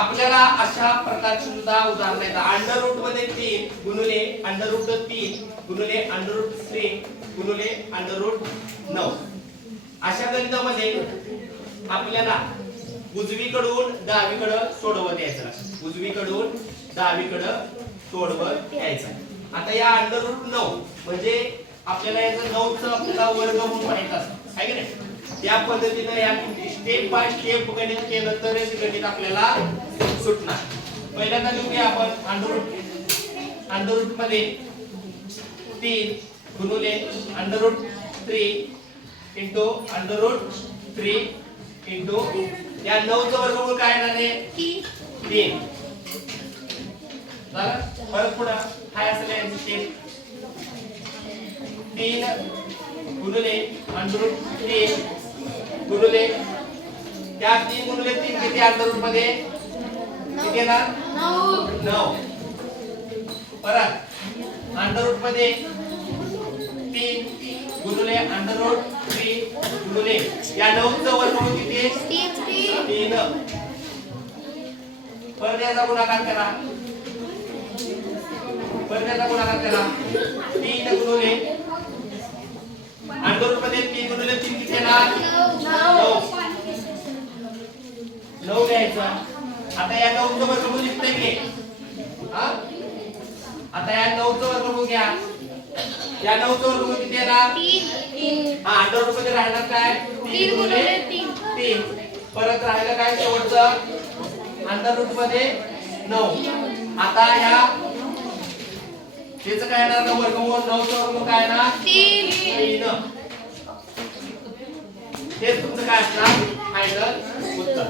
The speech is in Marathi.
आपल्याला अशा प्रकारची सुद्धा उदाहरण आहेत. अंडर रूट मध्ये 3 गुणिले अंडर रूट 3 गुणिले अंडर रूट 3 गुणिले अंडर रूट 9. अशा गणितामध्ये आपल्याला उजवीकडून डावीकडे सोडवत यायचं. उजवीकडून डावीकडे सोडवत यायचं. आता या अंडर रूट 9 म्हणजे आपल्याला याचं 9चं आपल्याला वर्गमूळ माहित असतं आहे की नाही. त्या पद्धतीने या स्टेप बाय स्टेप गणित केलं तर हे गणित आपल्याला सुटणार. पहिल्यांदा घेऊया आपण अंडर रूट मध्ये 3 गुणिले under root 3 into under root 3 into या 9चं वर्गमूळ काय येणार आहे 3. झालं. परत पुढे काय असेल याची स्टेप 3 गुणिले अंडर रूट 3 गुणिले त्या 3 गुणिले 3 किती अंडर रूट मध्ये किती येणार 9. परत अंडर रूट मध्ये 3 गुणिले अंडर रूट 3 गुणिले या 9चं वर्गमूळ किती आहे 3. परत याचा गुणाकार करा. परत याचा गुणाकार करा 3 गुणिले अंडर रूट मध्ये 3 गुणिले 3 किती येणार 9 घ्यायचा. आता या 9चं वर्गमूळ लिहिता येईल. आता या 9चं वर्गमूळ घ्या. या 9चं वर्गमूळ किती येणार 3. अंडर रूट मध्ये राहिलं काय 3 गुणिले 3. परत राहिलं काय शेवटचं अंडर रूट मध्ये 9. आता या त्याचं काय येणार वर्गमूळ 9चं वर्गमूळ काय येणार 3. हेच तुमचं काय असणार फायनल उत्तर.